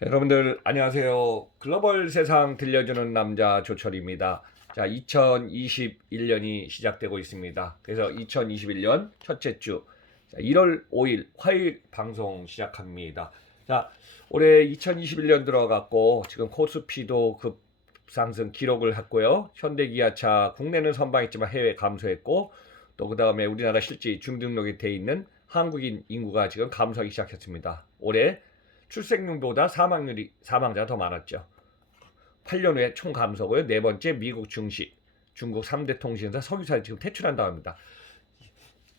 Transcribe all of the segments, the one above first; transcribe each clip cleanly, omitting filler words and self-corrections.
자, 여러분들 안녕하세요. 글로벌 세상 들려주는 남자 조철입니다. 자, 2021년이 시작되고 있습니다. 그래서 2021년 첫째 주 1월 5일 화요일 방송 시작합니다. 자, 올해 2021년 들어갔고 지금 코스피도 급상승 기록을 했고요. 현대기아차 국내는 선방했지만 해외 감소했고 또 그다음에 우리나라 실제 중등록이 돼 있는 한국인 인구가 지금 감소하기 시작했습니다. 올해 출생률보다 사망자가 더 많았죠. 8년 후에 총 감소고요. 네 번째 미국 증시, 중국 3대 통신사 석유사를 지금 퇴출한다고 합니다.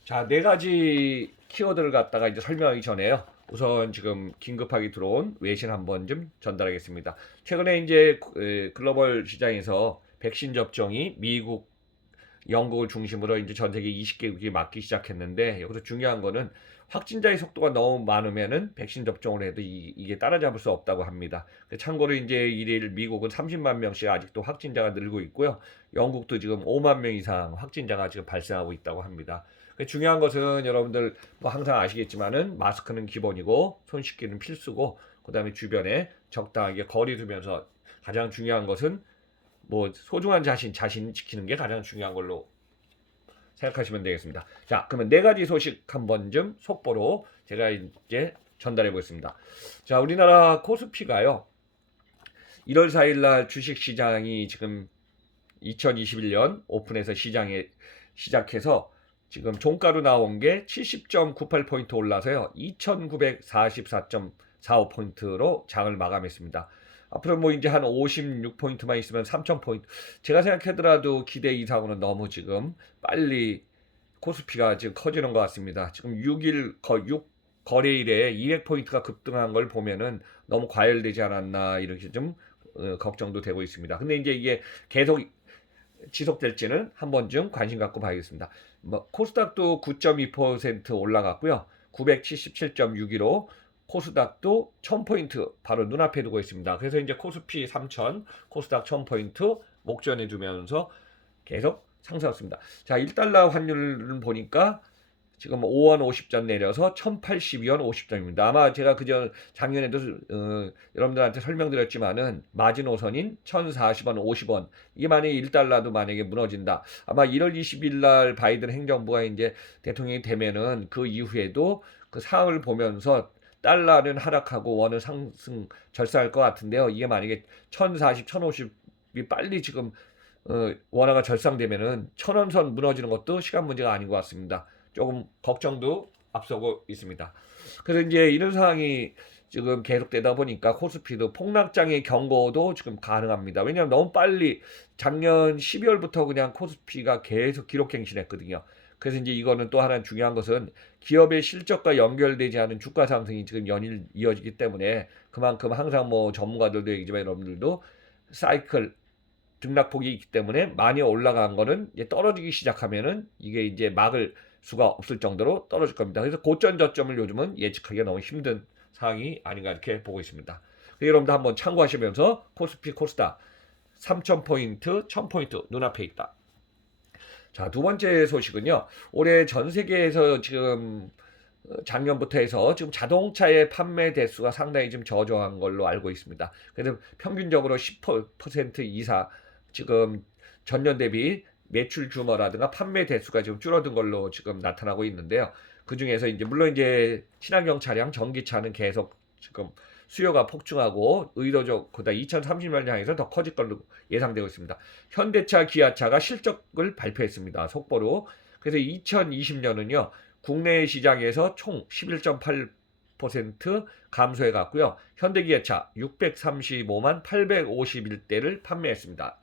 자, 네 가지 키워드를 갖다가 이제 설명하기 전에요. 우선 지금 긴급하게 들어온 외신 한번 좀 전달하겠습니다. 최근에 이제 글로벌 시장에서 백신 접종이 미국, 영국을 중심으로 이제 전 세계 20개국이 맞기 시작했는데 여기서 중요한 거는 확진자의 속도가 너무 많으면은 백신 접종을 해도 이게 따라잡을 수 없다고 합니다. 참고로 이제 일일 미국은 30만 명씩 아직도 확진자가 늘고 있고요. 영국도 지금 5만 명 이상 확진자가 지금 발생하고 있다고 합니다. 중요한 것은 여러분들 뭐 항상 아시겠지만은 마스크는 기본이고 손 씻기는 필수고 그다음에 주변에 적당하게 거리 두면서 가장 중요한 것은 뭐 소중한 자신 지키는 게 가장 중요한 걸로 생각하시면 되겠습니다. 자, 그러면 네 가지 소식 한번 좀 속보로 제가 이제 전달해 보겠습니다. 자, 우리나라 코스피가요. 1월 4일 날 주식 시장이 지금 2021년 오픈해서 시장에 시작해서 지금 종가로 나온 게 70.98포인트 올라서요. 2944.45포인트로 장을 마감했습니다. 앞으로 뭐 이제 한 56포인트만 있으면 3000포인트. 제가 생각하더라도 기대 이상으로는 너무 지금 빨리 코스피가 지금 커지는 것 같습니다. 지금 6 거래일에 200포인트가 급등한 걸 보면은 너무 과열되지 않았나 이렇게 좀 걱정도 되고 있습니다. 근데 이제 이게 계속 지속될지는 한 번쯤 관심 갖고 봐야겠습니다. 뭐 코스닥도 9.2% 올라갔고요. 977.61로 코스닥도 1000포인트 바로 눈앞에 두고 있습니다. 그래서 이제 코스피 3000, 코스닥 1000포인트 목전에 두면서 계속 상승했습니다. 자, 1달러 환율을 보니까 지금 5원 50전 내려서 1082원 50전입니다. 아마 제가 그저 작년에도 여러분들한테 설명드렸지만은 마지노선인 1040원 50원 이게 만약에 1달러도 만약에 무너진다. 아마 1월 20일 날 바이든 행정부가 이제 대통령이 되면은 그 이후에도 그 상황을 보면서 달러는 하락하고 원은 상승 절상할 것 같은데요. 이게 만약에 1040, 1050이 빨리 지금 원화가 절상되면은 1000원선 무너지는 것도 시간 문제가 아닌 것 같습니다. 조금 걱정도 앞서고 있습니다. 그래서 이제 이런 상황이 지금 계속되다 보니까 코스피도 폭락장의 경고도 지금 가능합니다. 왜냐하면 너무 빨리 작년 12월부터 그냥 코스피가 계속 기록갱신했거든요. 그래서 이제 이거는 또 하나 중요한 것은 기업의 실적과 연결되지 않은 주가 상승이 지금 연일 이어지기 때문에 그만큼 항상 뭐 전문가들도 얘기지만 여러분들도 사이클 등락폭이 있기 때문에 많이 올라간 거는 이제 떨어지기 시작하면은 이게 이제 막을 수가 없을 정도로 떨어질 겁니다. 그래서 고점 저점을 요즘은 예측하기가 너무 힘든 상황이 아닌가 이렇게 보고 있습니다. 여러분도 한번 참고하시면서 코스피 코스닥 3000포인트, 1000포인트 눈앞에 있다. 자, 두 번째 소식은요. 올해 전 세계에서 지금 작년부터 해서 지금 자동차의 판매 대수가 상당히 좀 저조한 걸로 알고 있습니다. 그래서 평균적으로 10% 이상 지금 전년 대비 매출 규모라든가 판매 대수가 지금 줄어든 걸로 지금 나타나고 있는데요. 그 중에서 이제 물론 이제 친환경 차량, 전기차는 계속 지금 수요가 폭증하고 의도적 그다 2030년 향해서 더 커질 걸로 예상되고 있습니다. 현대차, 기아차가 실적을 발표했습니다. 속보로. 그래서 2020년은요. 국내 시장에서 총 11.8% 감소해 갔고요. 현대기아차 635만 851대를 판매했습니다.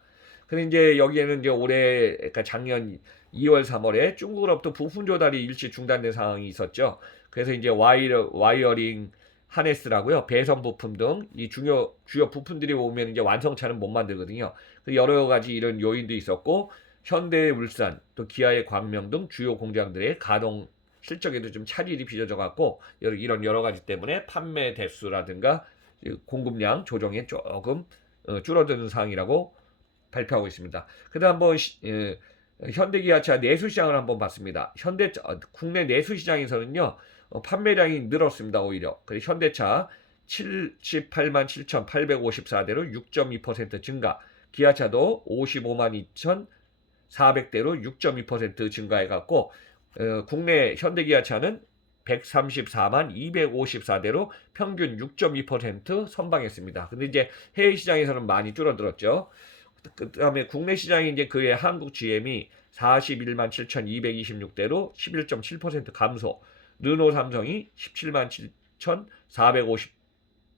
근데 이제 여기에는 이제 올해 그러니까 작년 2월 3월에 중국으로부터 부품 조달이 일시 중단된 상황이 있었죠. 그래서 이제 와이어링 하네스라고요. 배선 부품 등 이 주요 부품들이 오면 이제 완성차는 못 만들거든요. 여러 가지 이런 요인도 있었고 현대울산 또 기아의 광명 등 주요 공장들의 가동 실적에도 좀 차질이 빚어져 갖고 이런 여러 가지 때문에 판매 대수라든가 공급량 조정에 조금 줄어드는 상황이라고 발표하고 있습니다. 그다음 한번 현대기아차 내수시장을 한번 봤습니다. 국내 내수시장에서는요 판매량이 늘었습니다. 오히려 그래서 현대차 78만 7,854대로 6.2% 증가. 기아차도 55만 2,400대로 6.2% 증가해갖고 국내 현대기아차는 134만 254대로 평균 6.2% 선방했습니다. 근데 이제 해외 시장에서는 많이 줄어들었죠. 그다음에 국내 시장이 이제 그의 한국 GM이 41만 7,226대로 11.7% 감소. 르노 삼성이 17만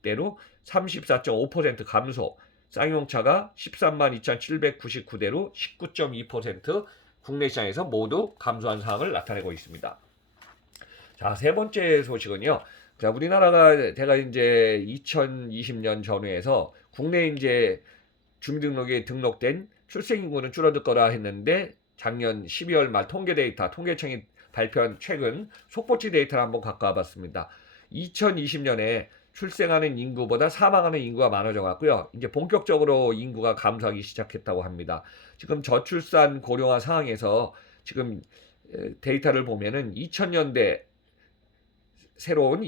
7,450대로 34.5% 감소. 쌍용차가 13만 2,799대로 19.2% 국내 시장에서 모두 감소한 상황을 나타내고 있습니다. 자, 세 번째 소식은요. 자, 우리나라가 제가 이제 2020년 전후에서 국내 이제 주민등록에 등록된 출생인구는 줄어들 거라 했는데 작년 12월 말 통계 데이터, 통계청이 발표한 최근 속보치 데이터를 한번 갖고 와봤습니다. 2020년에 출생하는 인구보다 사망하는 인구가 많아져 갔고요. 이제 본격적으로 인구가 감소하기 시작했다고 합니다. 지금 저출산 고령화 상황에서 지금 데이터를 보면은 2000년대 새로운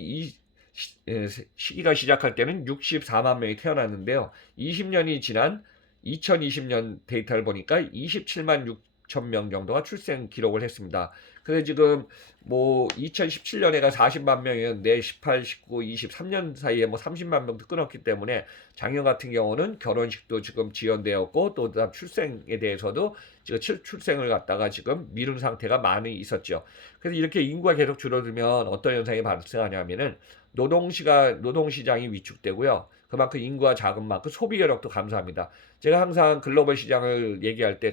시기가 시작할 때는 64만 명이 태어났는데요. 20년이 지난 2020년 데이터를 보니까 27만 6천 명 정도가 출생 기록을 했습니다. 그래서 지금 뭐 2017년에가 40만 명이었는데 18, 19, 23년 사이에 뭐 30만 명도 끊었기 때문에 작년 같은 경우는 결혼식도 지금 지연되었고 또 그다음 출생에 대해서도 지금 출생을 갖다가 지금 미룬 상태가 많이 있었죠. 그래서 이렇게 인구가 계속 줄어들면 어떤 현상이 발생하냐면은 노동시장이 위축되고요. 그만큼 인구가 작은 만큼 소비 여력도 감소합니다. 제가 항상 글로벌 시장을 얘기할 때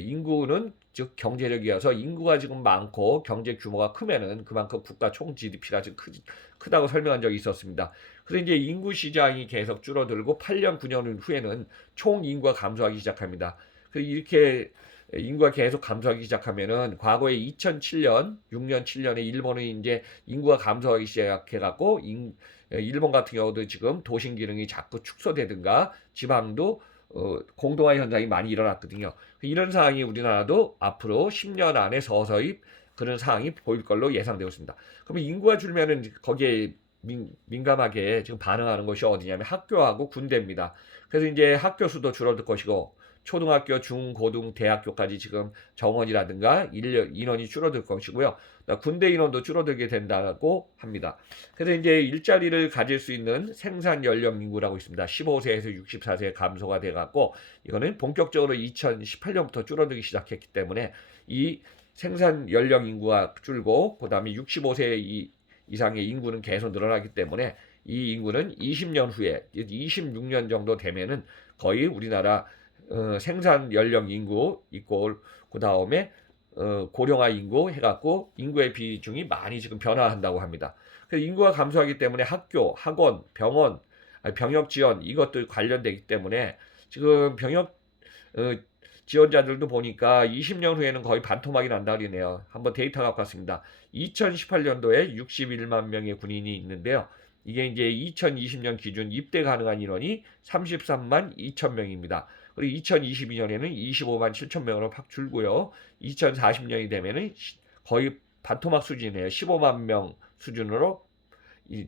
인구는 즉 경제력이어서 인구가 지금 많고 경제 규모가 크면은 그만큼 국가 총 GDP가 지금 크다고 설명한 적이 있었습니다. 그래서 이제 인구 시장이 계속 줄어들고 8년, 9년 후에는 총 인구가 감소하기 시작합니다. 그래서 이렇게 인구가 계속 감소하기 시작하면은 과거에 2007년, 6년, 7년에 일본은 이제 인구가 감소하기 시작해갖고 일본 같은 경우도 지금 도심 기능이 자꾸 축소되든가 지방도 공동화 현상이 많이 일어났거든요. 이런 상황이 우리나라도 앞으로 10년 안에 서서히 그런 상황이 보일 걸로 예상되고 있습니다. 그러면 인구가 줄면은 거기에 민감하게 지금 반응하는 것이 어디냐면 학교하고 군대입니다. 그래서 이제 학교 수도 줄어들 것이고 초등학교, 중, 고등, 대학교까지 지금 정원이라든가 인원이 줄어들 것이고요. 군대 인원도 줄어들게 된다고 합니다. 그래서 이제 일자리를 가질 수 있는 생산 연령 인구라고 있습니다. 15세에서 64세 감소가 돼갖고 이거는 본격적으로 2018년부터 줄어들기 시작했기 때문에 이 생산 연령 인구가 줄고 그다음에 65세 이상의 인구는 계속 늘어나기 때문에 이 인구는 20년 후에 26년 정도 되면은 거의 우리나라 생산 연령 인구 있고 그 다음에 고령화 인구 해갖고 인구의 비중이 많이 지금 변화한다고 합니다. 그래서 인구가 감소하기 때문에 학교, 학원, 병원, 병역 지원 이것도 관련되기 때문에 지금 병역 지원자들도 보니까 20년 후에는 거의 반토막이 난다 그러네요. 한번 데이터 갖고 왔습니다. 2018년도에 61만 명의 군인이 있는데요. 이게 이제 2020년 기준 입대 가능한 인원이 33만 2천 명입니다. 그리고 2022년에는 25만 7천 명으로 확 줄고요. 2040년이 되면은 거의 반토막 수준이에요. 15만 명 수준으로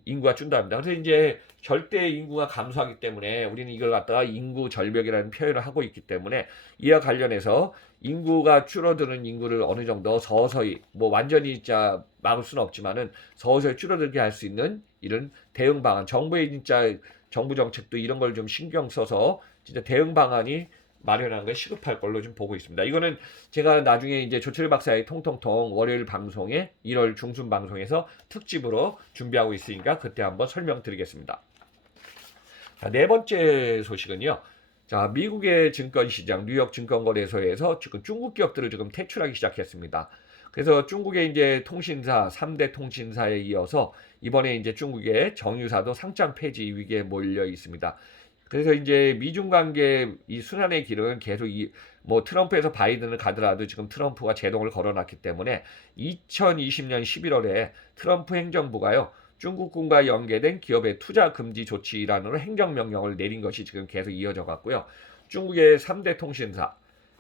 인구가 준답니다. 그래서 이제 절대 인구가 감소하기 때문에 우리는 이걸 갖다가 인구 절벽이라는 표현을 하고 있기 때문에 이와 관련해서 인구가 줄어드는 인구를 어느 정도 서서히 뭐 완전히 진짜 막을 수는 없지만은 서서히 줄어들게 할 수 있는 이런 대응 방안, 정부의 진짜 정부 정책도 이런 걸 좀 신경 써서 진짜 대응 방안이 마련하는 게 시급할 걸로 좀 보고 있습니다. 이거는 제가 나중에 이제 조철 박사의 통통통 월요일 방송에 1월 중순 방송에서 특집으로 준비하고 있으니까 그때 한번 설명드리겠습니다. 자, 네 번째 소식은요. 자, 미국의 증권시장 뉴욕 증권거래소에서 지금 중국 기업들을 지금 퇴출하기 시작했습니다. 그래서 중국의 이제 통신사 3대 통신사에 이어서 이번에 이제 중국의 정유사도 상장 폐지 위기에 몰려 있습니다. 그래서 이제 미중 관계 이 순환의 길은 계속 뭐 트럼프에서 바이든을 가더라도 지금 트럼프가 제동을 걸어놨기 때문에 2020년 11월에 트럼프 행정부가요. 중국군과 연계된 기업의 투자 금지 조치라는 행정명령을 내린 것이 지금 계속 이어져 갔고요. 중국의 3대 통신사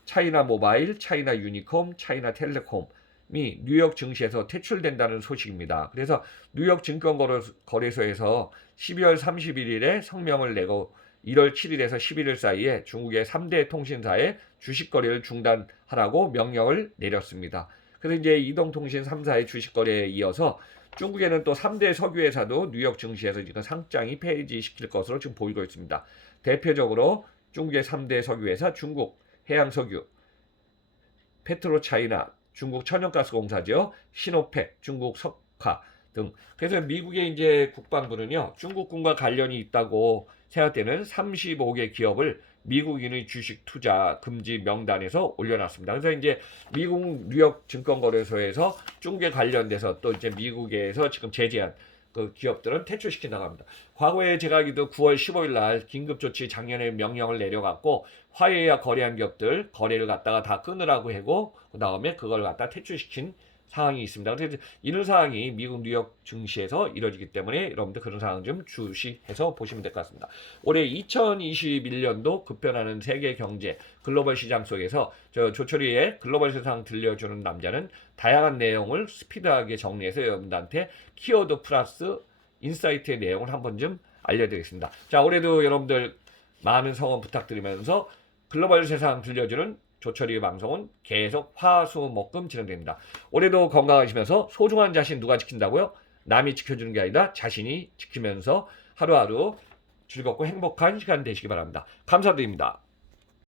차이나 모바일, 차이나 유니콤, 차이나 텔레콤 뉴욕 증시에서 퇴출된다는 소식입니다. 그래서 뉴욕 증권거래소에서 12월 31일에 성명을 내고 1월 7일에서 11일 사이에 중국의 3대 통신사의 주식 거래를 중단하라고 명령을 내렸습니다. 그래서 이제 이동통신 3사의 주식 거래에 이어서 중국에는 또 3대 석유회사도 뉴욕 증시에서 지금 상장이 폐지시킬 것으로 지금 보이고 있습니다. 대표적으로 중국의 3대 석유회사 중국 해양석유, 페트로차이나, 중국 천연가스공사죠, 시노펙, 중국 석화 등. 그래서 미국의 이제 국방부는요, 중국군과 관련이 있다고 생각되는 35개 기업을 미국인의 주식 투자 금지 명단에서 올려놨습니다. 그래서 이제 미국 뉴욕 증권거래소에서 중국에 관련돼서 또 이제 미국에서 지금 제재한 그 기업들은 퇴출시킨다고 합니다. 과거에 제가 알기도 9월 15일 날 긴급조치 작년에 명령을 내려갖고 화웨이와 거래한 기업들 거래를 갖다가 다 끊으라고 하고 그 다음에 그걸 갖다 퇴출시킨 상황이 있습니다. 그래서 이런 상황이 미국 뉴욕 증시에서 이뤄지기 때문에 여러분들 그런 상황 좀 주시해서 보시면 될 것 같습니다. 올해 2021년도 급변하는 세계 경제 글로벌 시장 속에서 저 조철이의 글로벌 세상 들려주는 남자는 다양한 내용을 스피드하게 정리해서 여러분들한테 키워드 플러스 인사이트의 내용을 한번 좀 알려드리겠습니다. 자, 올해도 여러분들 많은 성원 부탁드리면서 글로벌 세상 들려주는 조철이의 방송은 계속 화수목금 진행됩니다. 올해도 건강하시면서 소중한 자신 누가 지킨다고요? 남이 지켜주는 게 아니라 자신이 지키면서 하루하루 즐겁고 행복한 시간 되시기 바랍니다. 감사드립니다.